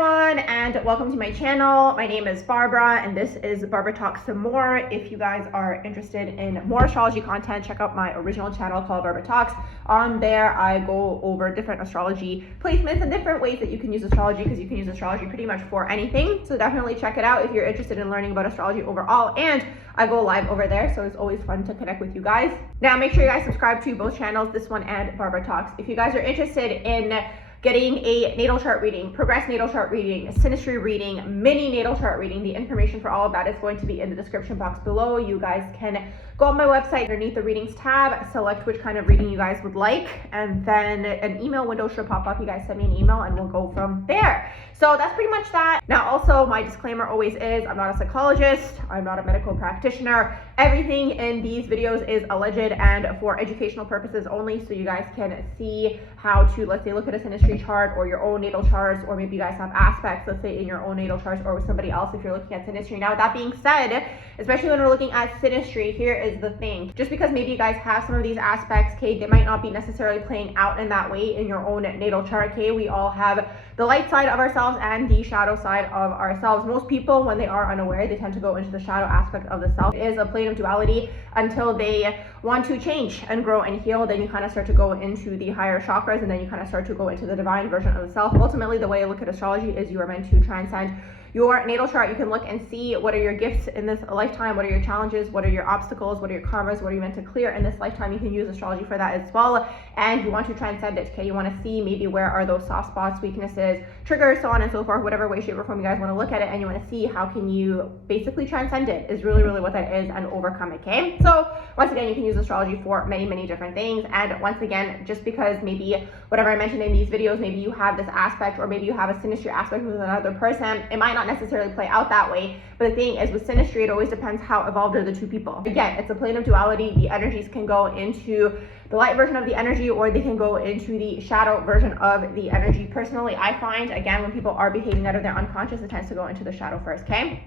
everyone, and welcome to my channel. My name is Barbara, and this is Barbara Talks Some More. If you guys are interested in more astrology content, check out my original channel called Barbara Talks. On there, I go over different astrology placements and different ways that you can use astrology, because you can use astrology pretty much for anything. So definitely check it out if you're interested in learning about astrology overall. And I go live over there, so it's always fun to connect with you guys. Now, make sure you guys subscribe to both channels, this one and Barbara Talks. If you guys are interested in getting a natal chart reading, progress natal chart reading, a synastry reading, mini natal chart reading, the information for all of that is going to be in the description box below. You guys can go on my website underneath the readings tab, select which kind of reading you guys would like, and then an email window should pop up. You guys send me an email and we'll go from there. So that's pretty much that. Now, also, my disclaimer always is I'm not a psychologist, I'm not a medical practitioner. Everything in these videos is alleged and for educational purposes only, so you guys can see how to, let's say, look at a synastry chart or your own natal charts, or maybe you guys have aspects, let's say, in your own natal charts or with somebody else if you're looking at synastry. Now, with that being said, especially when we're looking at synastry, here is the thing. Just because maybe you guys have some of these aspects, okay, they might not be necessarily playing out in that way in your own natal chart, okay? We all have the light side of ourselves and the shadow side of ourselves. Most people, when they are unaware, they tend to go into the shadow aspect of the self. It is a plane of duality until they want to change and grow and heal. Then you kind of start to go into the higher chakras, and then you kind of start to go into the divine version of the self. Ultimately, the way I look at astrology is you are meant to transcend your natal chart. You can look and see what are your gifts in this lifetime, what are your challenges, what are your obstacles, what are your karmas, what are you meant to clear in this lifetime. You can use astrology for that as well, and you want to transcend it, okay? You want to see maybe where are those soft spots, weaknesses, triggers, so on and so forth, whatever way, shape, or form you guys want to look at it, and you want to see how can you basically transcend it is really what that is, and overcome it, okay? So once again, you can use astrology for many different things, and once again, just because maybe whatever I mentioned in these videos, maybe you have this aspect, or maybe you have a synastry aspect with another person, it might not necessarily play out that way. But the thing is, with synastry, it always depends how evolved are the two people. Again, it's a plane of duality. The energies can go into the light version of the energy, or they can go into the shadow version of the energy. Personally, I find, again, when people are behaving out of their unconscious, it tends to go into the shadow first, okay?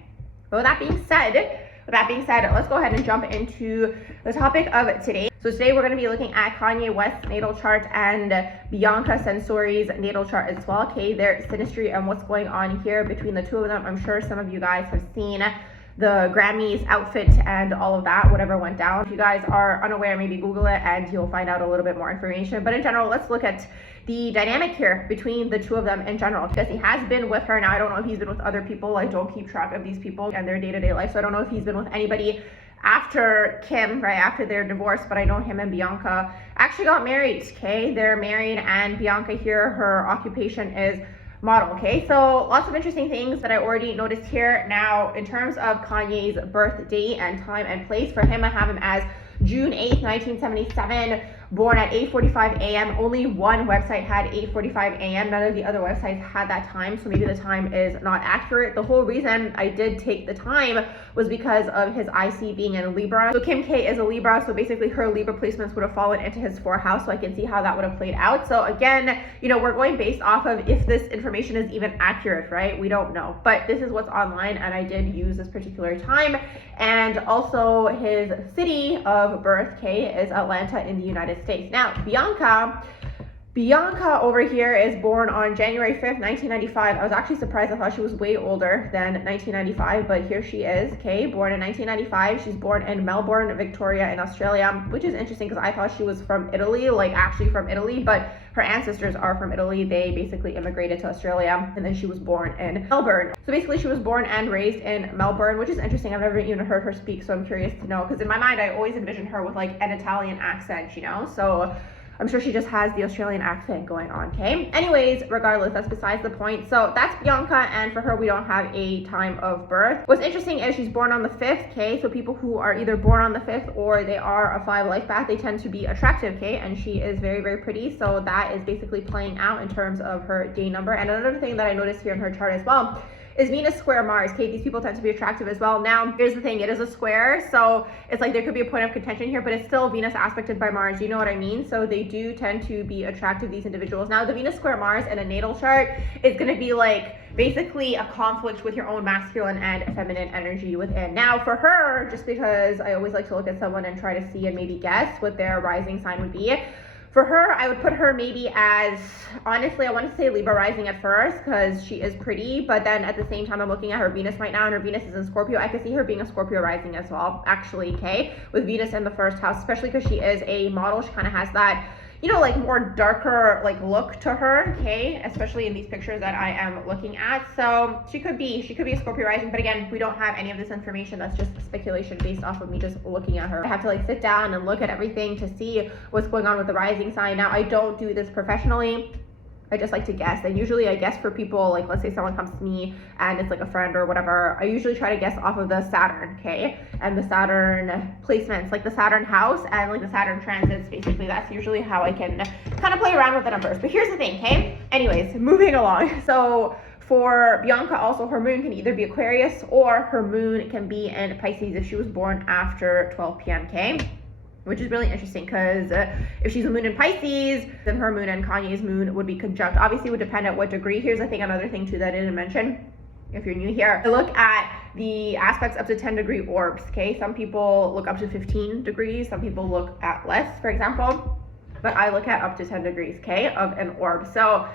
But with that being said, let's go ahead and jump into the topic of today. So today we're going to be looking at Kanye West's natal chart and Bianca Censori's natal chart as well, okay? Their synastry and what's going on here between the two of them. I'm sure some of you guys have seen the Grammys outfit and all of that, whatever went down. If you guys are unaware, maybe Google it and you'll find out a little bit more information. But in general, let's look at the dynamic here between the two of them in general, because he has been with her. Now, I don't know if he's been with other people. I don't keep track of these people and their day-to-day life, so I don't know if he's been with anybody after Kim, right after their divorce, but I know him and Bianca actually got married, okay? They're married, and Bianca here, her occupation is model, okay? So lots of interesting things that I already noticed here. Now, in terms of Kanye's birth date and time and place, for him, I have him as June 8th, 1977, born at 8:45 a.m. Only one website had 8:45 a.m. None of the other websites had that time, so maybe the time is not accurate. The whole reason I did take the time was because of his IC being in Libra. So Kim K is a Libra, so basically her Libra placements would have fallen into his 4th house, so I can see how that would have played out. So again, you know, we're going based off of if this information is even accurate, right? We don't know, but this is what's online, and I did use this particular time. And also his city of birth, okay, is Atlanta in the United States. Now, Bianca over here is born on January 5th, 1995. I was actually surprised. I thought she was way older than 1995, but here she is, okay, born in 1995. She's born in Melbourne, Victoria in Australia, which is interesting because I thought she was from Italy, like actually from Italy, but her ancestors are from Italy. They basically immigrated to Australia, and then she was born in Melbourne. So basically she was born and raised in Melbourne, which is interesting. I've never even heard her speak, so I'm curious to know, because in my mind, I always envision her with like an Italian accent, you know? So I'm sure she just has the Australian accent going on, okay? Anyways, regardless, that's besides the point. So that's Bianca, and for her, we don't have a time of birth. What's interesting is she's born on the 5th, okay? So people who are either born on the 5th or they are a 5 life path, they tend to be attractive, okay? And she is very pretty, so that is basically playing out in terms of her day number. And another thing that I noticed here in her chart as well is Venus square Mars, okay? These people tend to be attractive as well. Now, here's the thing, it is a square, so it's like there could be a point of contention here, but it's still Venus aspected by Mars, you know what I mean? So they do tend to be attractive, these individuals. Now, the Venus square Mars in a natal chart is gonna be like basically a conflict with your own masculine and feminine energy within. Now, for her, just because I always like to look at someone and try to see and maybe guess what their rising sign would be, For her, I would put her maybe as, honestly, I want to say Libra rising at first because she is pretty, but then at the same time, I'm looking at her Venus right now, and her Venus is in Scorpio. I could see her being a Scorpio rising as well, actually, okay, with Venus in the first house, especially because she is a model. She kind of has that, you know, like more darker like look to her, okay, especially in these pictures that I am looking at. So she could be a Scorpio rising, but again, we don't have any of this information. That's just speculation based off of me just looking at her. I have to like sit down and look at everything to see what's going on with the rising sign. Now, I don't do this professionally. I just like to guess, and usually I guess for people, like let's say someone comes to me and it's like a friend or whatever, I usually try to guess off of the Saturn, okay, and the Saturn placements, like the Saturn house and like the Saturn transits. Basically, that's usually how I can kind of play around with the numbers. But here's the thing, okay, anyways, moving along. So for Bianca, also her moon can either be Aquarius or her moon can be in Pisces if she was born after 12 p.m. okay, which is really interesting because if she's a moon in Pisces, then her moon and Kanye's moon would be conjunct. Obviously, it would depend at what degree. Here's, I think, another thing too that I didn't mention. If you're new here, I look at the aspects up to 10-degree orbs, okay? Some people look up to 15 degrees. Some people look at less, for example. But I look at up to 10 degrees, okay, of an orb. So,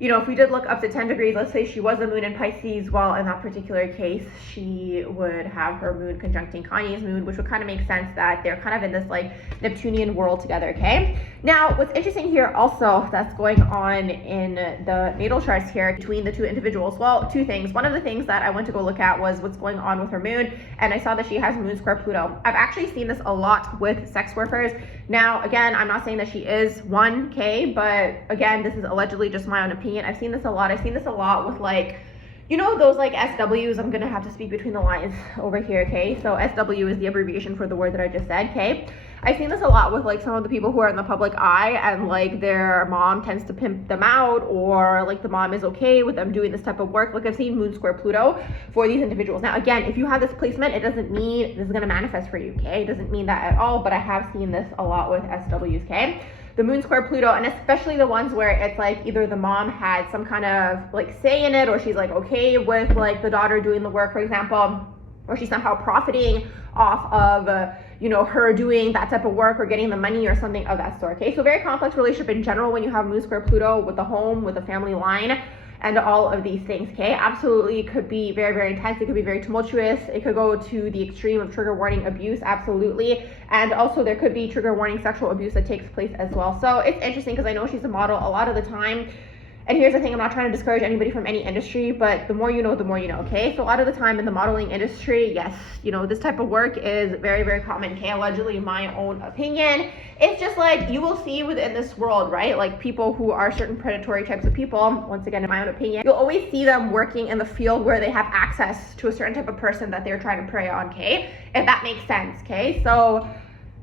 you know, if we did look up to 10 degrees, let's say she was a moon in Pisces, well, in that particular case, she would have her moon conjuncting Kanye's moon, which would kind of make sense that they're kind of in this like Neptunian world together, okay? Now, what's interesting here also that's going on in the natal charts here between the two individuals, well, two things. One of the things that I went to go look at was what's going on with her moon, and I saw that she has moon square Pluto. I've actually seen this a lot with sex workers. Now, again, I'm not saying that she is one, okay, but again, this is allegedly just my own opinion. I've seen this a lot. I've seen this a lot with like, you know, those like SWs. I'm gonna have to speak between the lines over here, okay? So SW is the abbreviation for the word that I just said, okay? I've seen this a lot with like some of the people who are in the public eye and like their mom tends to pimp them out, or like the mom is okay with them doing this type of work. Like I've seen moon square Pluto for these individuals. Now, again, if you have this placement, it doesn't mean this is gonna manifest for you, okay? It doesn't mean that at all, but I have seen this a lot with SWs, okay? The moon square Pluto, and especially the ones where it's like either the mom had some kind of like say in it, or she's like okay with like the daughter doing the work, for example, or she's somehow profiting off of you know, her doing that type of work or getting the money or something of that sort, okay? So very complex relationship in general when you have moon square Pluto with the home, with the family line, and all of these things, okay? Absolutely could be very, very intense. It could be very tumultuous. It could go to the extreme of trigger warning abuse, absolutely. And also there could be trigger warning sexual abuse that takes place as well. So it's interesting because I know she's a model a lot of the time. And here's the thing, I'm not trying to discourage anybody from any industry, but the more you know, okay? So a lot of the time in the modeling industry, yes, you know, this type of work is very, very common, okay? Allegedly, in my own opinion. It's just like you will see within this world, right? Like people who are certain predatory types of people, once again, in my own opinion, you'll always see them working in the field where they have access to a certain type of person that they're trying to prey on, okay? If that makes sense, okay? So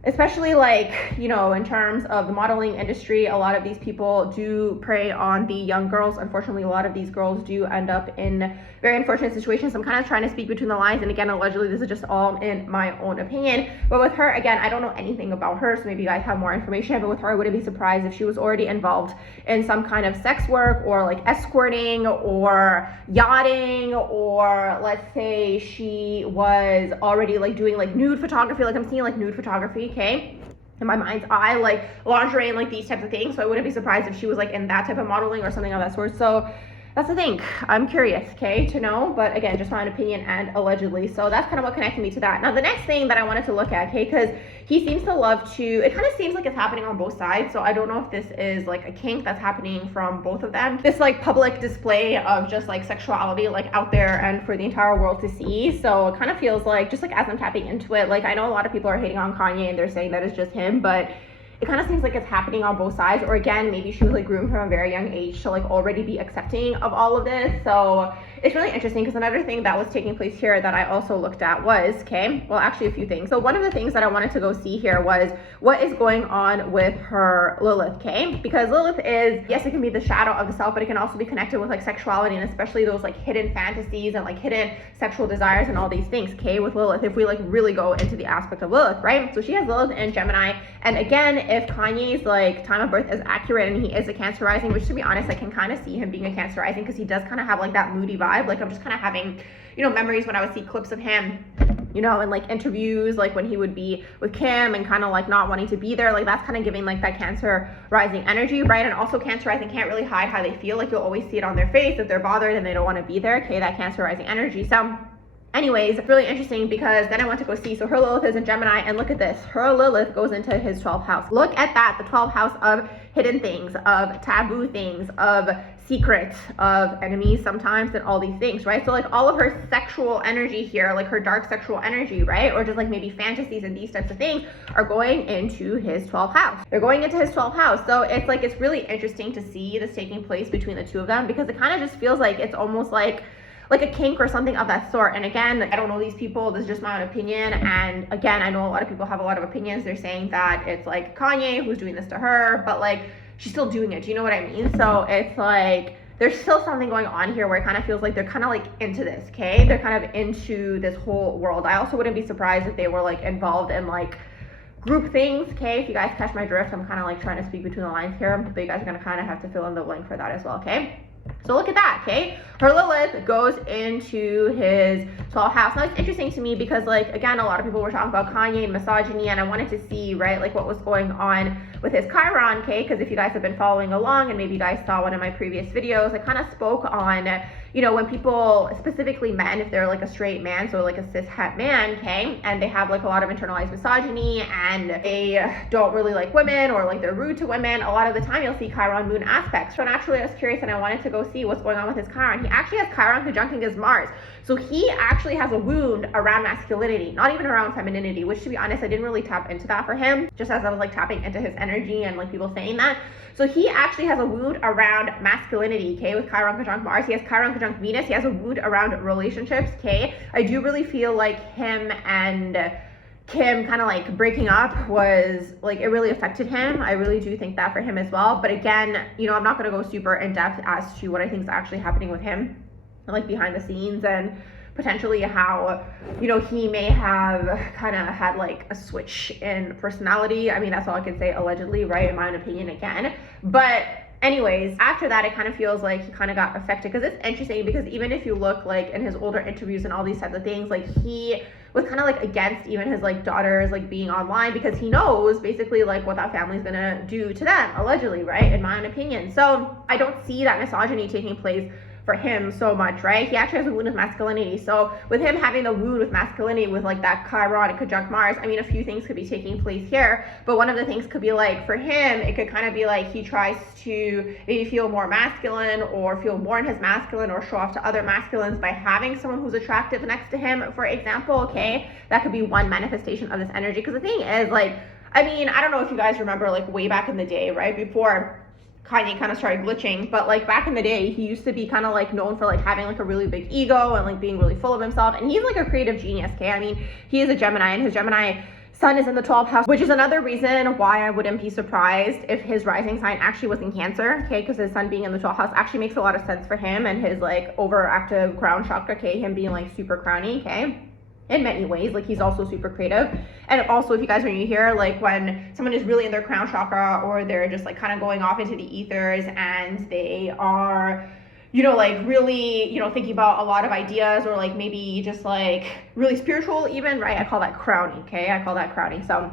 especially like, you know, in terms of the modeling industry, a lot of these people do prey on the young girls. Unfortunately, a lot of these girls do end up in very unfortunate situations. I'm kind of trying to speak between the lines, and again, allegedly, this is just all in my own opinion. But with her, again, I don't know anything about her, so maybe you guys have more information, but with her, I wouldn't be surprised if she was already involved in some kind of sex work or like escorting or yachting, or let's say she was already like doing like nude photography. Like I'm seeing like nude photography, okay, in my mind's eye, like lingerie and like these types of things. So I wouldn't be surprised if she was like in that type of modeling or something of that sort. So that's the thing. I'm curious, okay, to know, but again, just my own opinion and allegedly. So that's kind of what connected me to that. Now, the next thing that I wanted to look at, okay, because he seems to love to, it kind of seems like it's happening on both sides. So I don't know if this is like a kink that's happening from both of them. This like public display of just like sexuality like out there and for the entire world to see. So it kind of feels like, just like as I'm tapping into it, like I know a lot of people are hating on Kanye and they're saying that it's just him, but it kind of seems like it's happening on both sides. Or again, maybe she was like groomed from a very young age to like already be accepting of all of this. So it's really interesting because another thing that was taking place here that I also looked at was, okay, well, actually a few things. So one of the things that I wanted to go see here was what is going on with her Lilith, okay? Because Lilith is, yes, it can be the shadow of the self, but it can also be connected with like sexuality and especially those like hidden fantasies and like hidden sexual desires and all these things, okay, with Lilith, if we like really go into the aspect of Lilith, right? So she has Lilith in Gemini. And again, if Kanye's like time of birth is accurate and he is a Cancer rising, which to be honest, I can kind of see him being a Cancer rising because he does kind of have like that moody vibe. Like I'm just kind of having, you know, memories when I would see clips of him you know, in like interviews, like when he would be with Kim and kind of like not wanting to be there, like that's kind of giving like that Cancer rising energy, right? And also Cancer rising can't really hide how they feel. Like you'll always see it on their face if they're bothered and they don't want to be there, okay, that Cancer rising energy. So anyways, really interesting because then I went to go see, so her Lilith is in Gemini, and look at this, her Lilith goes into his 12th house. Look at that, the 12th house of hidden things, of taboo things, of secrets, of enemies sometimes, and all these things, right? So like all of her sexual energy here, like her dark sexual energy, right? Or just like maybe fantasies and these types of things are going into his 12th house. They're going into his 12th house. So it's like, it's really interesting to see this taking place between the two of them, because it kind of just feels like it's almost like a kink or something of that sort. And again, I don't know these people, this is just my own opinion. And again, I know a lot of people have a lot of opinions. They're saying that it's like Kanye who's doing this to her, but like she's still doing it. Do you know what I mean? So it's like, there's still something going on here where it kind of feels like they're kind of like into this, okay? They're kind of into this whole world. I also wouldn't be surprised if they were like involved in like group things, okay? If you guys catch my drift, I'm kind of like trying to speak between the lines here, but you guys are gonna kind of have to fill in the blank for that as well, okay? So look at that, okay? Her Lilith goes into his 12th house. Now it's interesting to me because like, again, a lot of people were talking about Kanye and misogyny, and I wanted to see, right, like what was going on with his Chiron, okay? Because if you guys have been following along and maybe you guys saw one of my previous videos, I kind of spoke on, you know, when people, specifically men, if they're like a straight man, so like a cis het man, okay, and they have like a lot of internalized misogyny and they don't really like women or like they're rude to women, a lot of the time you'll see Chiron moon aspects. So naturally I was curious and I wanted to go see what's going on with his Chiron. He actually has Chiron conjuncting his Mars. So he actually has a wound around masculinity, not even around femininity, which to be honest, I didn't really tap into that for him, just as I was like tapping into his energy and like people saying that. So he actually has a wound around masculinity, okay, with Chiron conjunct Mars. He has Chiron conjunct Venus. He has a wound around relationships, okay. I do really feel like him and Kim kind of like breaking up was like, it really affected him. I really do think that for him as well. But again, you know, I'm not going to go super in depth as to what I think is actually happening with him, like behind the scenes, and potentially how, you know, he may have kind of had like a switch in personality. I mean, that's all I can say, allegedly, right, in my own opinion again. But anyways, after that, it kind of feels like he kind of got affected, because it's interesting because even if you look like in his older interviews and all these types of things, like he was kind of like against even his like daughters like being online, because he knows basically like what that family's gonna do to them, allegedly, right, in my own opinion. So I don't see that misogyny taking place for him so much, right? He actually has a wound with masculinity. So with him having the wound with masculinity with like that Chiron conjunct Mars, I mean, a few things could be taking place here, but one of the things could be like, for him, it could kind of be like he tries to maybe feel more masculine or feel more in his masculine or show off to other masculines by having someone who's attractive next to him, for example, okay? That could be one manifestation of this energy. Because the thing is, like, I mean, I don't know if you guys remember like way back in the day, right, before Kanye kind of started glitching, but like back in the day, he used to be kind of like known for like having like a really big ego and like being really full of himself, and he's like a creative genius, okay? I mean, he is a Gemini, and his Gemini sun is in the 12th house, which is another reason why I wouldn't be surprised if his rising sign actually was in Cancer, okay? Because his sun being in the 12th house actually makes a lot of sense for him and his like overactive crown chakra, okay? Him being like super crowny, okay? In many ways, like he's also super creative. And also, if you guys are new here, like when someone is really in their crown chakra, or they're just like kind of going off into the ethers and they are, you know, like really, you know, thinking about a lot of ideas, or like maybe just like really spiritual even, right? I call that crowning, okay? I call that crowning. So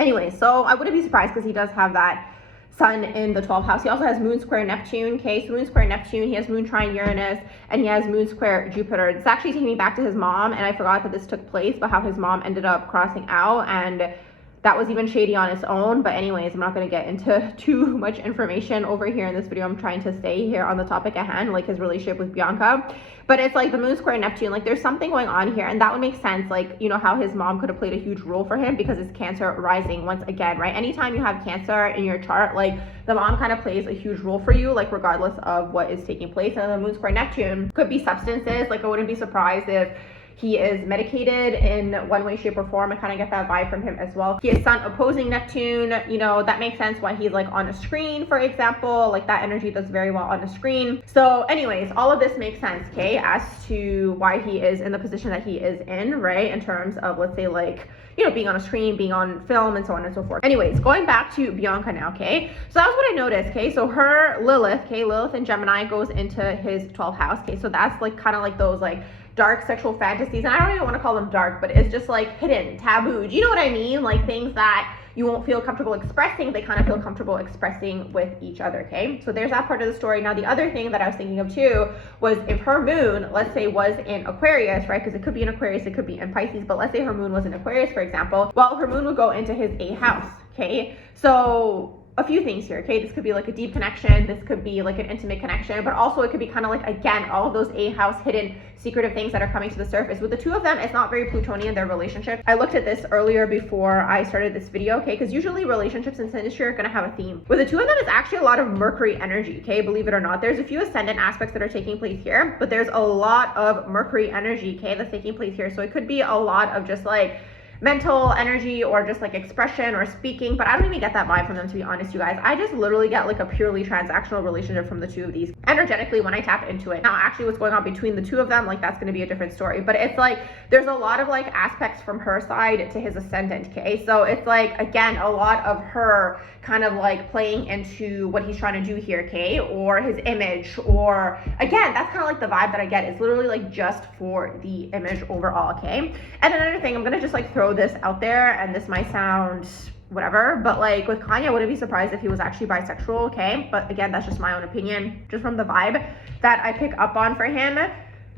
anyway, so I wouldn't be surprised because he does have that sun in the 12th house. He also has moon square Neptune, okay? So moon square Neptune, he has moon trine Uranus, and he has moon square Jupiter. It's actually taking me back to his mom, and I forgot that this took place, but how his mom ended up crossing out, and that was even shady on its own. But anyways, I'm not going to get into too much information over here in this video. I'm trying to stay here on the topic at hand, like his relationship with Bianca. But it's like the moon square Neptune, like there's something going on here, and that would make sense, like, you know, how his mom could have played a huge role for him, because it's Cancer rising once again, right? Anytime you have Cancer in your chart, like the mom kind of plays a huge role for you, like regardless of what is taking place. And the moon square Neptune could be substances. Like I wouldn't be surprised if he is medicated in one way, shape, or form. I kind of get that vibe from him as well. He is sun opposing Neptune. You know, that makes sense why he's like on a screen, for example. Like that energy does very well on a screen. So anyways, all of this makes sense, okay, as to why he is in the position that he is in, right? In terms of, let's say, like, you know, being on a screen, being on film, and so on and so forth. Anyways, going back to Bianca now, okay? So that was what I noticed, okay? So her Lilith, okay, Lilith in Gemini goes into his 12th house, okay? So that's like kind of like those like dark sexual fantasies, and I don't even want to call them dark, but it's just like hidden, taboo. Do you know what I mean? Like things that you won't feel comfortable expressing, they kind of feel comfortable expressing with each other, okay? So there's that part of the story. Now, the other thing that I was thinking of too was if her moon, let's say, was in Aquarius, right? Because it could be in Aquarius, it could be in Pisces, but let's say her moon was in Aquarius, for example. Well, her moon would go into his 8th house, okay? So a few things here, okay? This could be like a deep connection, this could be like an intimate connection, but also it could be kind of like, again, all of those 8th house hidden secretive things that are coming to the surface. With the two of them, it's not very Plutonian, their relationship. I looked at this earlier before I started this video, okay? Because usually relationships in Synastry are gonna have a theme. With the two of them, it's actually a lot of Mercury energy, okay? Believe it or not. There's a few ascendant aspects that are taking place here, but there's a lot of Mercury energy, okay, that's taking place here. So it could be a lot of just like mental energy or just like expression or speaking, but I don't even get that vibe from them, to be honest, you guys. I just literally get like a purely transactional relationship from the two of these energetically when I tap into it. Now, actually what's going on between the two of them, like that's going to be a different story, but it's like there's a lot of like aspects from her side to his ascendant, okay? So it's like, again, a lot of her kind of like playing into what he's trying to do here, okay? Or his image, or again, that's kind of like the vibe that I get. It's literally like just for the image overall, okay? And another thing, I'm gonna just like throw this out there, and this might sound whatever, but like with Kanye, I wouldn't be surprised if he was actually bisexual, okay? But again, that's just my own opinion, just from the vibe that I pick up on for him.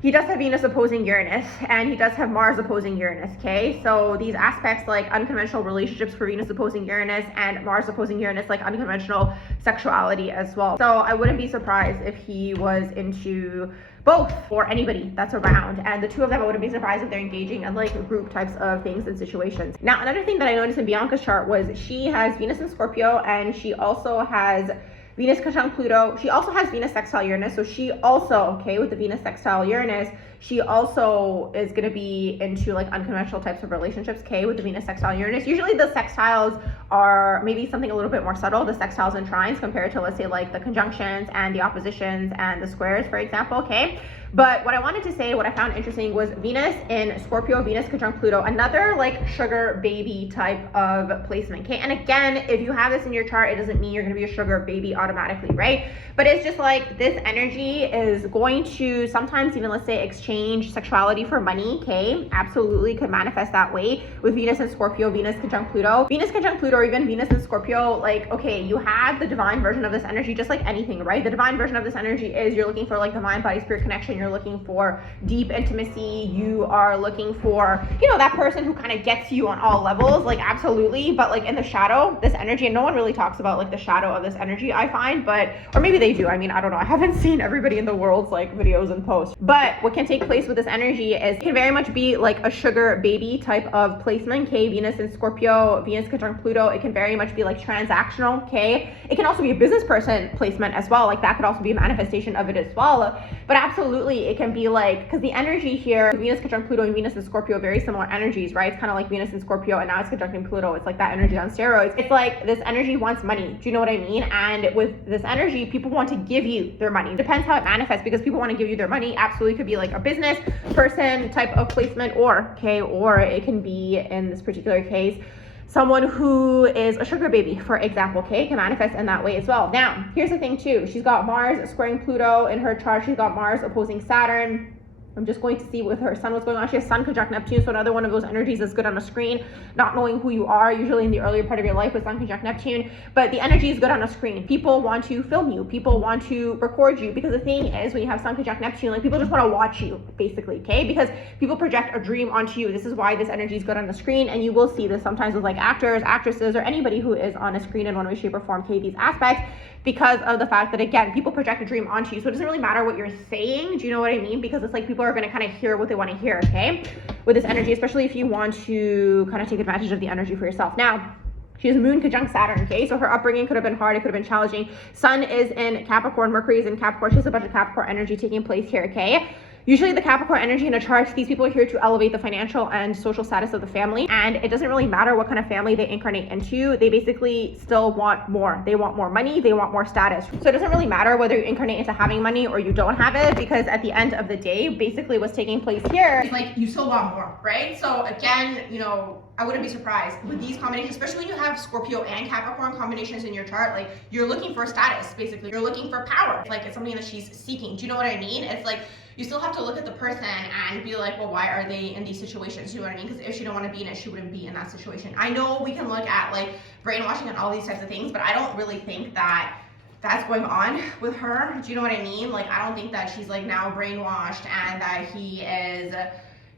He does have Venus opposing Uranus, and he does have Mars opposing Uranus, okay? So these aspects, like unconventional relationships for Venus opposing Uranus and Mars opposing Uranus, like unconventional sexuality as well. So I wouldn't be surprised if he was into both, or anybody that's around, and the two of them, I wouldn't be surprised if they're engaging in like group types of things and situations. Now, another thing that I noticed in Bianca's chart was she has Venus in Scorpio, and she also has Venus conjunct Pluto. She also has Venus sextile Uranus. So she also, okay, with the Venus sextile Uranus, she also is going to be into like unconventional types of relationships, okay, with the Venus sextile Uranus. Usually the sextiles are maybe something a little bit more subtle, the sextiles and trines, compared to, let's say, like the conjunctions and the oppositions and the squares, for example, okay? But what I wanted to say, what I found interesting was Venus in Scorpio, Venus conjunct Pluto, another like sugar baby type of placement, okay? And again, if you have this in your chart, it doesn't mean you're going to be a sugar baby automatically, right? But it's just like this energy is going to sometimes even, let's say, exchange sexuality for money, okay? Absolutely could manifest that way with Venus in Scorpio, Venus conjunct Pluto. Venus conjunct Pluto, or even Venus in Scorpio, like, okay, you have the divine version of this energy, just like anything, right? The divine version of this energy is you're looking for like the mind, body, spirit connection. You're looking for deep intimacy. You are looking for, you know, that person who kind of gets you on all levels, like absolutely. But like in the shadow, this energy, and no one really talks about like the shadow of this energy, I find, but, or maybe they do. I mean, I don't know. I haven't seen everybody in the world's like videos and posts, but what can take place with this energy is it can very much be like a sugar baby type of placement, okay? Venus in Scorpio, Venus conjunct Pluto. It can very much be like transactional, okay? It can also be a business person placement as well. Like that could also be a manifestation of it as well. But absolutely, it can be like, because the energy here, Venus conjunct Pluto and Venus in Scorpio, very similar energies, right? It's kind of like Venus in Scorpio, and now it's conjuncting Pluto. It's like that energy on steroids. It's like this energy wants money. Do you know what I mean? And with this energy, people want to give you their money. Depends how it manifests, because people want to give you their money. Absolutely could be like a business person type of placement, or, okay, or it can be, in this particular case, someone who is a sugar baby, for example, okay, can manifest in that way as well. Now, here's the thing too. She's got Mars squaring Pluto in her chart. She's got Mars opposing Saturn. I'm just going to see with her sun what's going on. She has Sun conjunct Neptune, so another one of those energies is good on a screen. Not knowing who you are, usually in the earlier part of your life with Sun conjunct Neptune, but the energy is good on a screen. People want to film you. People want to record you, because the thing is, when you have Sun conjunct Neptune, like people just want to watch you, basically, okay? Because people project a dream onto you. This is why this energy is good on the screen, and you will see this sometimes with like actors, actresses, or anybody who is on a screen in one way, shape, or form, okay? These aspects, because of the fact that, again, people project a dream onto you. So it doesn't really matter what you're saying. Do you know what I mean? Because it's like people are going to kind of hear what they want to hear, okay? With this energy, especially if you want to kind of take advantage of the energy for yourself. Now, she has Moon conjunct Saturn, okay? So her upbringing could have been hard. It could have been challenging. Sun is in Capricorn. Mercury is in Capricorn. She has a bunch of Capricorn energy taking place here, okay? Usually the Capricorn energy in a chart, these people are here to elevate the financial and social status of the family. And it doesn't really matter what kind of family they incarnate into. They basically still want more. They want more money. They want more status. So it doesn't really matter whether you incarnate into having money or you don't have it, because at the end of the day, basically what's taking place here is like you still want more, right? So again, you know, I wouldn't be surprised with these combinations, especially when you have Scorpio and Capricorn combinations in your chart. Like you're looking for status, basically. You're looking for power. Like it's something that she's seeking. Do you know what I mean? It's like, you still have to look at the person and be like, well, why are they in these situations? You know what I mean? Because if she don't want to be in it, she wouldn't be in that situation. I know we can look at like brainwashing and all these types of things, but I don't really think that that's going on with her. Do you know what I mean? Like, I don't think that she's like now brainwashed and that he is,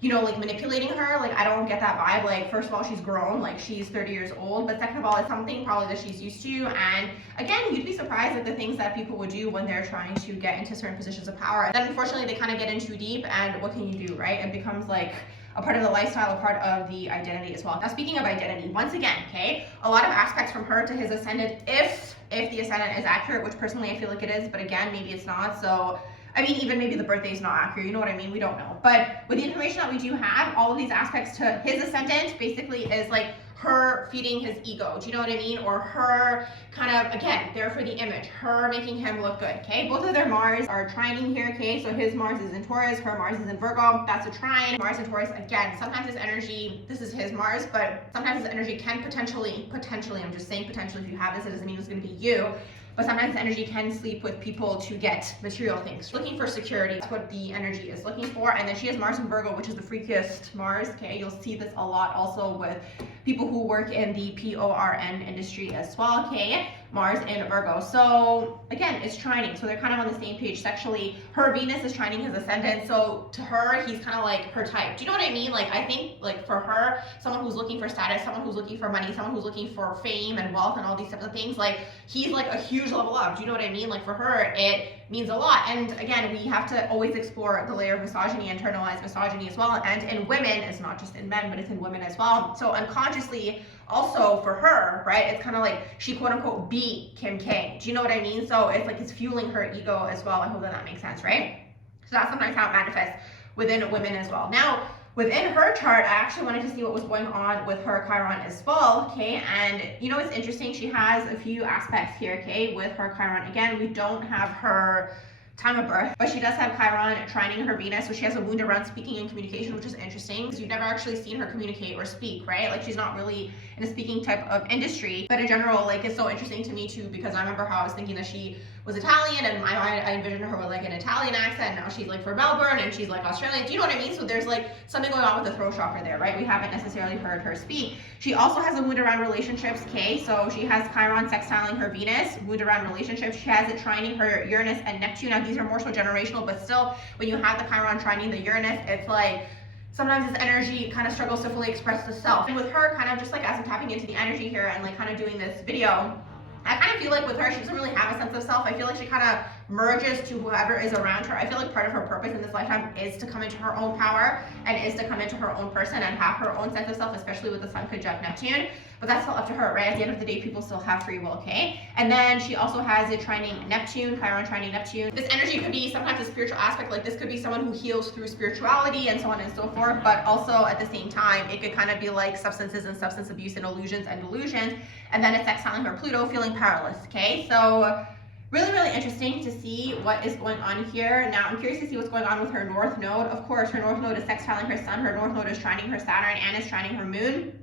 you know, like manipulating her. Like, I don't get that vibe. Like, first of all, she's grown, like she's 30 years old, but second of all, it's something probably that she's used to. And again, you'd be surprised at the things that people would do when they're trying to get into certain positions of power. And then unfortunately, they kind of get in too deep, and what can you do, right? It becomes like a part of the lifestyle, a part of the identity as well. Now, speaking of identity, once again, okay, a lot of aspects from her to his ascendant, if the ascendant is accurate, which personally I feel like it is, but again, maybe it's not. So, I mean, even maybe the birthday is not accurate, you know what I mean? We don't know. But with the information that we do have, all of these aspects to his ascendant basically is like her feeding his ego, do you know what I mean? Or her kind of, again, there for the image, her making him look good, okay? Both of their Mars are trining here, okay? So his Mars is in Taurus, her Mars is in Virgo, that's a trine. Mars and Taurus, again, sometimes his energy, this is his Mars, but sometimes his energy can potentially, I'm just saying potentially, if you have this, it doesn't mean it's gonna be you. But sometimes energy can sleep with people to get material things. Looking for security, that's what the energy is looking for. And then she has Mars in Virgo, which is the freakiest Mars, okay? You'll see this a lot also with people who work in the PORN industry as well, okay? Mars in Virgo. So again, it's trining. So they're kind of on the same page sexually. Her Venus is trining his ascendant. So to her, he's kind of like her type. Do you know what I mean? Like, I think like for her, someone who's looking for status, someone who's looking for money, someone who's looking for fame and wealth and all these types of things, like he's like a huge level up. Do you know what I mean? Like for her, it means a lot. And again, we have to always explore the layer of misogyny, internalized misogyny as well. And in women, it's not just in men, but it's in women as well. So unconsciously, also for her, right, it's kind of like she quote unquote beat Kim K. Do you know what I mean? So it's like it's fueling her ego as well. I hope that makes sense, right? So that's sometimes how it manifests within women as well. Now, within her chart, I actually wanted to see what was going on with her Chiron as well, okay? And you know, it's interesting, she has a few aspects here, okay, with her Chiron. Again, we don't have her time of birth, but she does have Chiron trining her Venus, so she has a wound around speaking and communication, which is interesting because you've never actually seen her communicate or speak, right? Like she's not really in a speaking type of industry, but in general, like it's so interesting to me too, because I remember how I was thinking that she was Italian, and in my mind I envisioned her with like an Italian accent. Now she's like from Melbourne and she's like Australian. Do you know what I mean? So there's like something going on with the throat chakra there, right? We haven't necessarily heard her speak. She also has a wound around relationships, okay? So she has Chiron sextiling her Venus, wound around relationships. She has it trining her Uranus and Neptune. Now these are more so generational, but still, when you have the Chiron trining the Uranus, it's like sometimes this energy kind of struggles to fully express itself. And with her, kind of just like as I'm tapping into the energy here and like kind of doing this video, I kind of feel like with her, she doesn't really have a sense of self. I feel like she kind of merges to whoever is around her. I feel like part of her purpose in this lifetime is to come into her own power and is to come into her own person and have her own sense of self, especially with the Sun conjunct Neptune. But that's still up to her, right? At the end of the day, people still have free will, okay? And then she also has it trining Neptune, Chiron trining Neptune. This energy could be sometimes a spiritual aspect, like this could be someone who heals through spirituality and so on and so forth, but also at the same time, it could kind of be like substances and substance abuse and illusions and delusions. And then it's sextiling her Pluto, feeling powerless, okay? So really, really interesting to see what is going on here. Now, I'm curious to see what's going on with her North Node. Of course, her North Node is sextiling her Sun, her North Node is trining her Saturn, and is trining her Moon.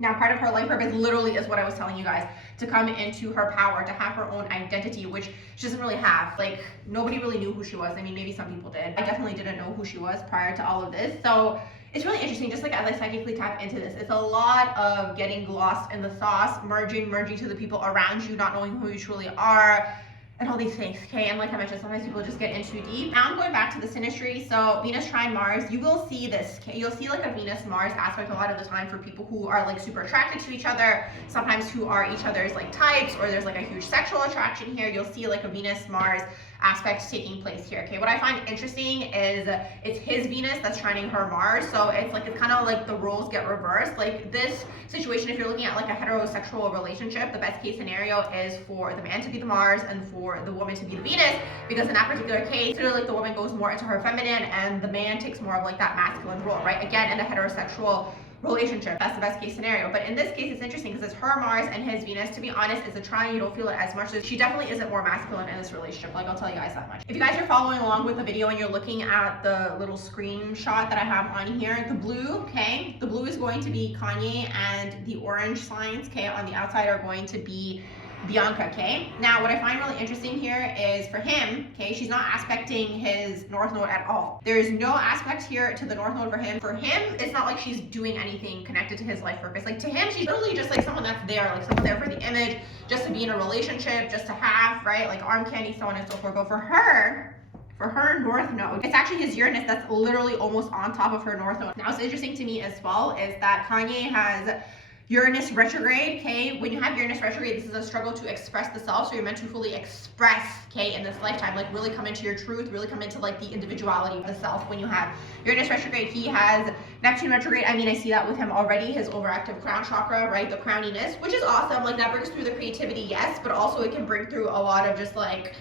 Now, part of her life purpose literally is what I was telling you guys, to come into her power, to have her own identity, which she doesn't really have. Like, nobody really knew who she was. I mean, maybe some people did. I definitely didn't know who she was prior to all of this. So it's really interesting, just like as I psychically tap into this, it's a lot of getting lost in the sauce, merging to the people around you, not knowing who you truly are, and all these things, okay? And like I mentioned, sometimes people just get in too deep. Now I'm going back to the synastry. So Venus trine Mars, you will see this, okay? You'll see like a Venus-Mars aspect a lot of the time for people who are like super attracted to each other, sometimes who are each other's like types, or there's like a huge sexual attraction here. You'll see like a Venus-Mars aspect taking place here, okay? What I find interesting is it's his Venus that's trining her Mars, so it's kind of like the roles get reversed. Like this situation, if you're looking at like a heterosexual relationship, the best case scenario is for the man to be the Mars and for the woman to be the Venus, because in that particular case, sort of like the woman goes more into her feminine and the man takes more of like that masculine role, right? Again, in the heterosexual relationship, that's the best case scenario. But in this case, it's interesting because it's her Mars and his Venus. To be honest, it's a trine. You don't feel it as much. So she definitely isn't more masculine in this relationship. Like, I'll tell you guys that much. If you guys are following along with the video and you're looking at the little screenshot that I have on here, the blue, okay, the blue is going to be Kanye, and the orange signs, okay, on the outside are going to be Bianca, okay? Now, what I find really interesting here is for him, okay, she's not aspecting his North Node at all. There's no aspect here to the North Node for him. For him, it's not like she's doing anything connected to his life purpose. Like to him, she's literally just like someone that's there, like someone there for the image, just to be in a relationship, just to have, right? Like arm candy, so on and so forth. But for her North Node, it's actually his Uranus that's literally almost on top of her North Node. Now, what's interesting to me as well is that Kanye has Uranus retrograde, okay? When you have Uranus retrograde, this is a struggle to express the self, so you're meant to fully express, okay, in this lifetime, like really come into your truth, really come into like the individuality of the self. When you have Uranus retrograde, he has Neptune retrograde. I mean, I see that with him already, his overactive crown chakra, right? The crowniness, which is awesome. Like that brings through the creativity, yes, but also it can bring through a lot of just like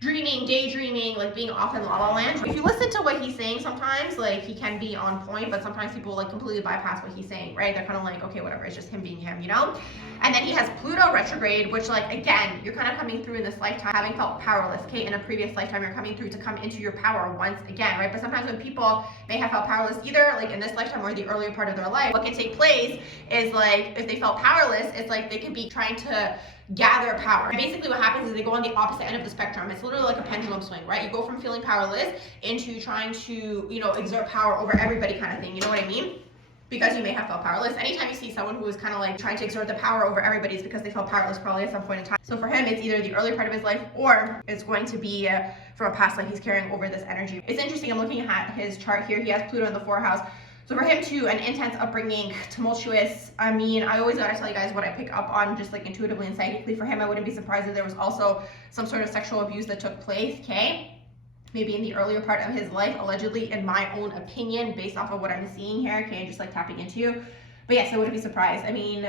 dreaming, daydreaming, like being off in la la land. If you listen to what he's saying sometimes, like he can be on point, but sometimes people like completely bypass what he's saying, right? They're kind of like, okay, whatever, it's just him being him, you know? And then he has Pluto retrograde, which like, again, you're kind of coming through in this lifetime, having felt powerless, okay? In a previous lifetime, you're coming through to come into your power once again, right? But sometimes when people may have felt powerless either like in this lifetime or the earlier part of their life, what can take place is like, if they felt powerless, it's like they could be trying to gather power. Basically what happens is they go on the opposite end of the spectrum. It's literally like a pendulum swing, right? You go from feeling powerless into trying to, you know, exert power over everybody kind of thing. You know what I mean? Because you may have felt powerless. Anytime you see someone who is kind of like trying to exert the power over everybody, it's because they felt powerless probably at some point in time. So for him, it's either the early part of his life or it's going to be from a past life he's carrying over this energy. It's interesting, I'm looking at his chart here. He has Pluto in the 4th house. So for him too, an intense upbringing, tumultuous. I mean, I always gotta tell you guys what I pick up on just like intuitively and psychically. For him, I wouldn't be surprised if there was also some sort of sexual abuse that took place, okay? Maybe in the earlier part of his life, allegedly, in my own opinion, based off of what I'm seeing here, okay, just like tapping into you. But yes, I wouldn't be surprised. I mean,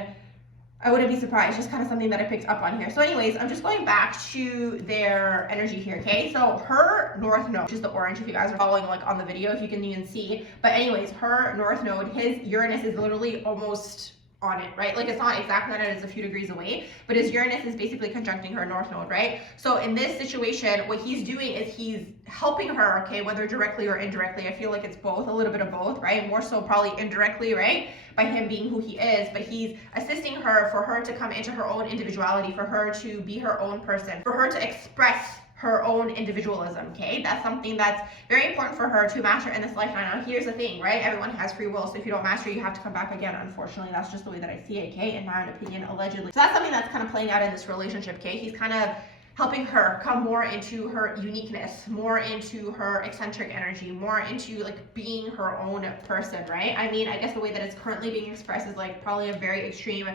I wouldn't be surprised, just kind of something that I picked up on here. So anyways, I'm just going back to their energy here, okay? So her North Node, which is the orange if you guys are following like on the video, if you can even see. But anyways, her North Node, his Uranus is literally almost on it, right? Like it's not exactly that, it is a few degrees away, but his Uranus is basically conjuncting her North Node, right? So in this situation, what he's doing is he's helping her, okay, whether directly or indirectly. I feel like it's both, a little bit of both, right? More so probably indirectly, right? By him being who he is, but he's assisting her for her to come into her own individuality, for her to be her own person, for her to express her own individualism, okay? That's something that's very important for her to master in this lifetime. Now, here's the thing, right? Everyone has free will, so if you don't master, you have to come back again. Unfortunately, that's just the way that I see it, okay? In my own opinion, allegedly. So that's something that's kind of playing out in this relationship, okay? He's kind of helping her come more into her uniqueness, more into her eccentric energy, more into like being her own person, right? I mean, I guess the way that it's currently being expressed is like probably a very extreme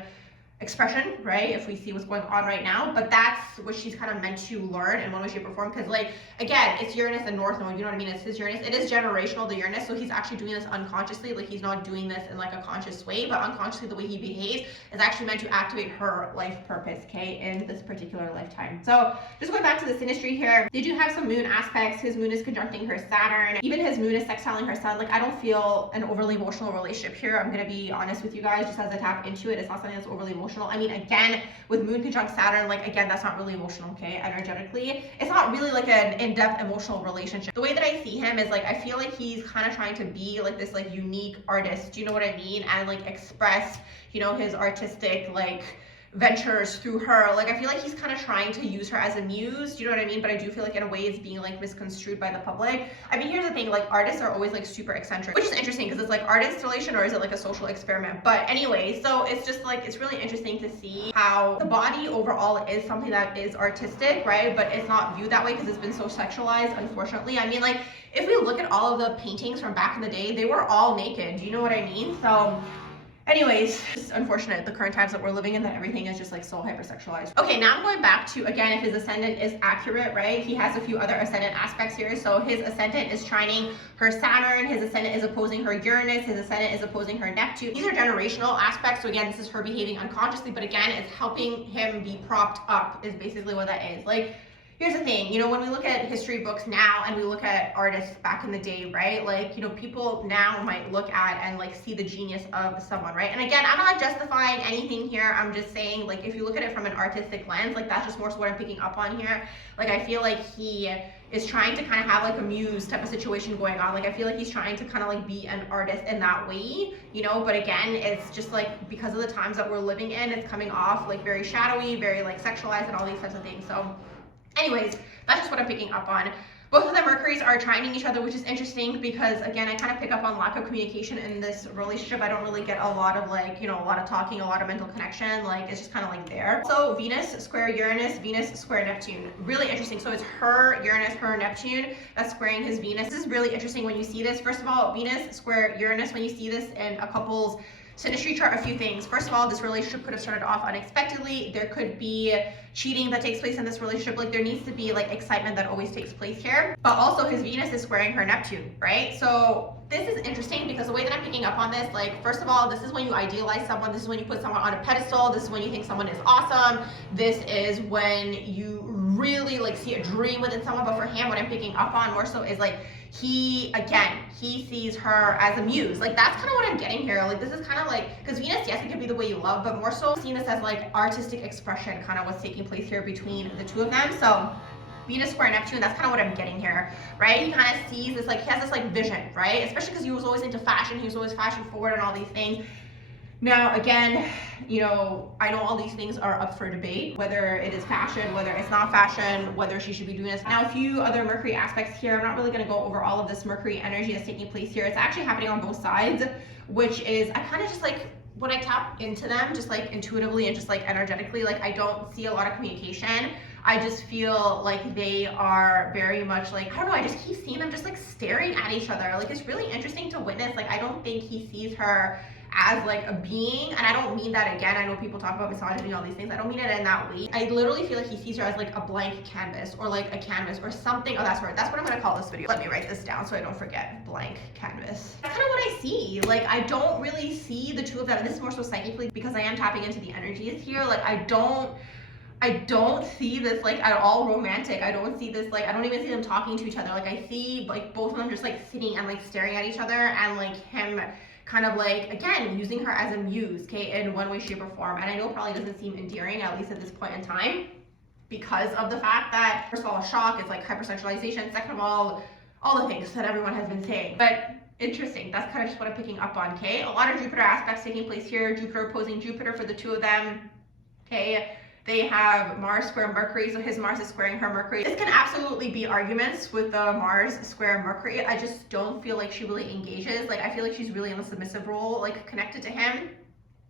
expression, right? If we see what's going on right now, but that's what she's kind of meant to learn in one way, shape, or form. Because like, again, it's Uranus and North Node, you know what I mean? It's his Uranus. It is generational, the Uranus, so he's actually doing this unconsciously. Like he's not doing this in like a conscious way, but unconsciously the way he behaves is actually meant to activate her life purpose, okay, in this particular lifetime. So just going back to the synastry here, they do have some moon aspects. His moon is conjuncting her Saturn. Even his moon is sextiling her sun. Like I don't feel an overly emotional relationship here. I'm gonna be honest with you guys, just as I tap into it. It's not something that's overly emotional. I mean, again, with moon conjunct Saturn, like again, that's not really emotional, okay? Energetically, it's not really like an in-depth emotional relationship. The way that I see him is like, I feel like he's kind of trying to be like this like unique artist, do you know what I mean? And like express, you know, his artistic like ventures through her. Like I feel like he's kind of trying to use her as a muse, do you know what I mean? But I do feel like in a way it's being like misconstrued by the public. I mean, here's the thing, like artists are always like super eccentric, which is interesting because it's like art installation or is it like a social experiment? But anyway, so it's just like, it's really interesting to see how the body overall is something that is artistic, right? But it's not viewed that way because it's been so sexualized, unfortunately. I mean, like if we look at all of the paintings from back in the day, they were all naked, do you know what I mean? So anyways, it's unfortunate the current times that we're living in that everything is just like so hypersexualized. Okay, now I'm going back to, again, if his ascendant is accurate, right? He has a few other ascendant aspects here. So his ascendant is trining her Saturn, his ascendant is opposing her Uranus, his ascendant is opposing her Neptune. These are generational aspects. So again, this is her behaving unconsciously, but again, it's helping him be propped up is basically what that is. Like, here's the thing, you know, when we look at history books now and we look at artists back in the day, right? Like, you know, people now might look at and like see the genius of someone, right? And again, I'm not justifying anything here. I'm just saying, like, if you look at it from an artistic lens, like that's just more so what I'm picking up on here. Like, I feel like he is trying to kind of have like a muse type of situation going on. Like I feel like he's trying to kind of like be an artist in that way, you know, but again, it's just like because of the times that we're living in, it's coming off like very shadowy, very like sexualized and all these types of things. So anyways, that's just what I'm picking up on. Both of the Mercuries are trining each other, which is interesting because again, I kind of pick up on lack of communication in this relationship. I don't really get a lot of like, you know, a lot of talking, a lot of mental connection. Like it's just kind of like there. So Venus square Uranus, Venus square Neptune. Really interesting. So it's her Uranus, her Neptune that's squaring his Venus. This is really interesting when you see this. First of all, Venus square Uranus, when you see this in a couple's synastry chart, a few things. First of all, this relationship could have started off unexpectedly. There could be cheating that takes place in this relationship. Like there needs to be like excitement that always takes place here. But also his Venus is squaring her Neptune, right? So this is interesting because the way that I'm picking up on this, like first of all, this is when you idealize someone. This is when you put someone on a pedestal. This is when you think someone is awesome. This is when you really like see a dream within someone. But for him, what I'm picking up on more so is like he sees her as a muse. Like that's kind of what I'm getting here. Like this is kind of like, because Venus, yes, it could be the way you love, but more so seeing this as like artistic expression, kind of what's taking place here between the two of them. So Venus square Neptune, that's kind of what I'm getting here, right? He kind of sees this, like he has this like vision, right? Especially because he was always into fashion. He was always fashion forward and all these things. Now, again, you know, I know all these things are up for debate, whether it is fashion, whether it's not fashion, whether she should be doing this. Now, a few other Mercury aspects here. I'm not really going to go over all of this Mercury energy that's taking place here. It's actually happening on both sides, which is, I kind of just like, when I tap into them, just like intuitively and just like energetically, like I don't see a lot of communication. I just feel like they are very much like, I don't know, I just keep seeing them just like staring at each other. Like it's really interesting to witness. Like I don't think he sees her as like a being, and I don't mean that, again, I know people talk about misogyny and all these things, I don't mean it in that way. I literally feel like he sees her as like a blank canvas or like a canvas or something. Oh, that's right, that's what I'm gonna call this video. Let me write this down so I don't forget. Blank canvas. That's kind of what I see. Like I don't really see the two of them, and this is more so psychically because I am tapping into the energies here. Like I don't see this like at all romantic. I don't see this like, I don't even see them talking to each other. Like I see like both of them just like sitting and like staring at each other, and like him kind of like, again, using her as a muse, okay, in one way, shape, or form. And I know it probably doesn't seem endearing, at least at this point in time, because of the fact that, first of all, a shock, it's like hypersexualization, second of all the things that everyone has been saying. But interesting, that's kind of just what I'm picking up on, okay? A lot of Jupiter aspects taking place here, Jupiter opposing Jupiter for the two of them, okay? They have Mars square Mercury, so his Mars is squaring her Mercury. This can absolutely be arguments with the Mars square Mercury. I just don't feel like she really engages. Like, I feel like she's really in the submissive role, like, connected to him.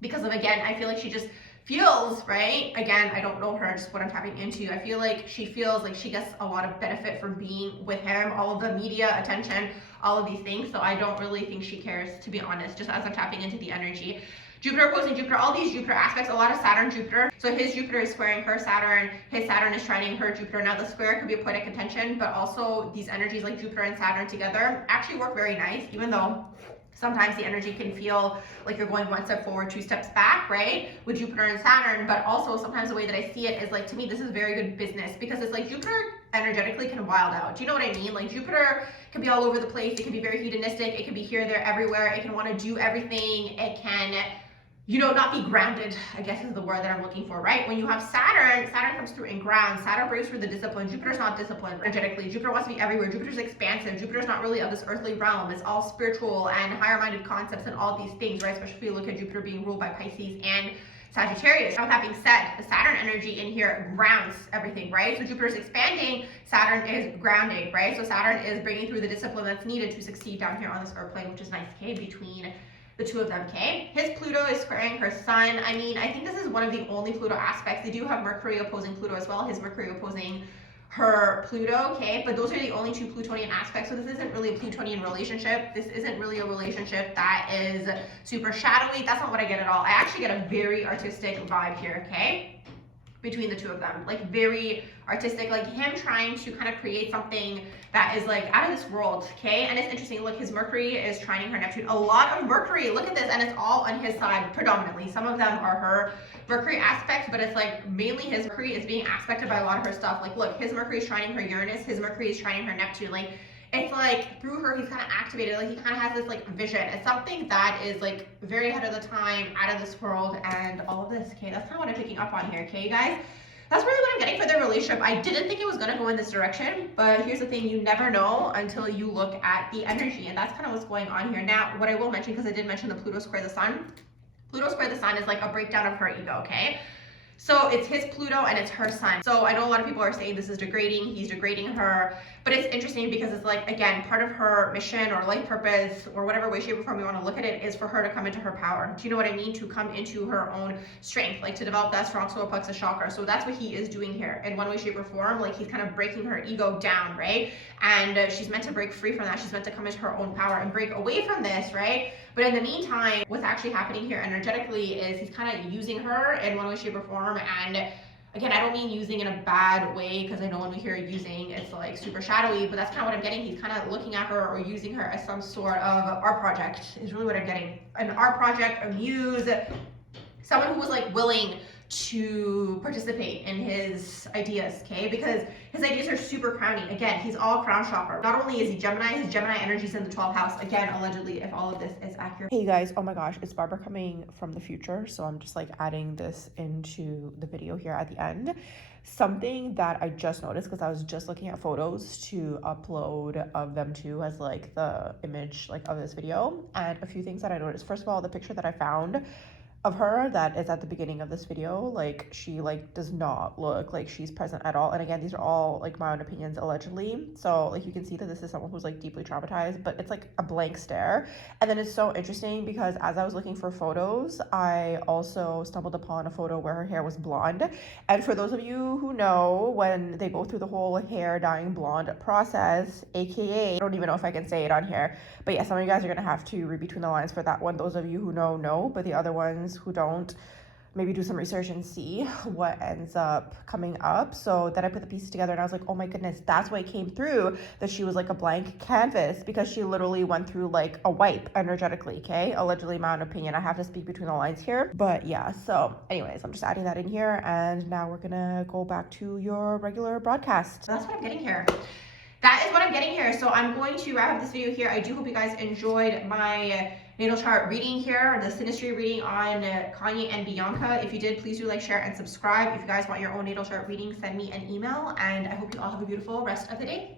Because of, again, I feel like she just feels, right? Again, I don't know her, just what I'm tapping into. I feel like she feels like she gets a lot of benefit from being with him, all of the media attention, all of these things. So I don't really think she cares, to be honest, just as I'm tapping into the energy. Jupiter opposing Jupiter, all these Jupiter aspects, a lot of Saturn, Jupiter. So his Jupiter is squaring her Saturn, his Saturn is trining her Jupiter. Now the square could be a point of contention, but also these energies like Jupiter and Saturn together actually work very nice, even though sometimes the energy can feel like you're going one step forward, two steps back, right? With Jupiter and Saturn, but also sometimes the way that I see it is like, to me, this is very good business, because it's like Jupiter energetically can wild out. Do you know what I mean? Like Jupiter can be all over the place. It can be very hedonistic. It can be here, there, everywhere. It can want to do everything. It can, you know, not be grounded, I guess is the word that I'm looking for, right? When you have Saturn, Saturn comes through in ground. Saturn brings through the discipline. Jupiter's not disciplined energetically. Jupiter wants to be everywhere. Jupiter's expansive. Jupiter's not really of this earthly realm. It's all spiritual and higher-minded concepts and all these things, right? Especially if you look at Jupiter being ruled by Pisces and Sagittarius. Now, with that being said, the Saturn energy in here grounds everything, right? So Jupiter's expanding, Saturn is grounding, right? So Saturn is bringing through the discipline that's needed to succeed down here on this earth plane, which is nice, okay, between the two of them, okay? His Pluto is squaring her Sun. I mean, I think this is one of the only Pluto aspects. They do have Mercury opposing Pluto as well. His Mercury opposing her Pluto, okay? But those are the only two Plutonian aspects. So this isn't really a Plutonian relationship. This isn't really a relationship that is super shadowy. That's not what I get at all. I actually get a very artistic vibe here, okay? Between the two of them, like very artistic, like him trying to kind of create something that is like out of this world, okay? And it's interesting, look, his Mercury is trining her Neptune. A lot of Mercury, look at this, and it's all on his side predominantly. Some of them are her Mercury aspects, but it's like mainly his Mercury is being aspected by a lot of her stuff. Like look, his Mercury is trining her Uranus, his Mercury is trining her Neptune. Like it's like through her, he's kind of activated, like he kind of has this like vision. It's something that is like very ahead of the time, out of this world, and all of this, okay? That's kind of what I'm picking up on here, okay, you guys? that's really what I'm getting for their relationship. I didn't think it was gonna go in this direction, but here's the thing, you never know until you look at the energy, and that's kind of what's going on here. Now, what I will mention, because I did mention the Pluto square the sun, Pluto square the sun is like a breakdown of her ego, okay? So it's his Pluto and it's her sun. So I know a lot of people are saying this is degrading, he's degrading her, but it's interesting because it's like, again, part of her mission or life purpose or whatever way, shape, or form you want to look at it is for her to come into her power. Do you know what I mean? To come into her own strength, like to develop that strong solar plexus chakra. So that's what he is doing here in one way, shape, or form. Like he's kind of breaking her ego down, right? And she's meant to break free from that. She's meant to come into her own power and break away from this, right? But in the meantime, what's actually happening here energetically is he's kind of using her in one way, shape, or form. And again, I don't mean using in a bad way, because I know when we hear using, it's like super shadowy, but that's kind of what I'm getting. He's kind of looking at her or using her as some sort of art project is really what I'm getting. An art project, a muse, someone who was like willing to participate in his ideas, okay? Because his ideas are super crowny. Again, he's all crown chakra. Not only is he Gemini, his Gemini energy is in the 12th house. Again, allegedly, if all of this is accurate. Hey guys, oh my gosh, it's Barbara coming from the future. So I'm just like adding this into the video here at the end. Something that I just noticed, because I was just looking at photos to upload of them too as like the image like of this video. And a few things that I noticed. First of all, the picture that I found of her that is at the beginning of this video, like she like does not look like she's present at all. And again, these are all like my own opinions allegedly, so like you can see that this is someone who's like deeply traumatized, but it's like a blank stare. And then it's so interesting because as I was looking for photos, I also stumbled upon a photo where her hair was blonde. And for those of you who know, when they go through the whole hair dyeing blonde process, aka I don't even know if I can say it on here, but yeah, some of you guys are gonna have to read between the lines for that one. Those of you who know, but the other ones who don't, maybe do some research and see what ends up coming up. So then I put the pieces together and I was like, oh my goodness, that's why it came through that she was like a blank canvas, because she literally went through like a wipe energetically, okay? Allegedly, my own opinion. I have to speak between the lines here. But yeah, so anyways, I'm just adding that in here, and now we're gonna go back to your regular broadcast. So that's what I'm getting here. That is what I'm getting here. So I'm going to wrap up this video here. I do hope you guys enjoyed my natal chart reading here, the synastry reading on Kanye and Bianca. If you did, please do like, share, and subscribe. If you guys want your own natal chart reading, send me an email, and I hope you all have a beautiful rest of the day.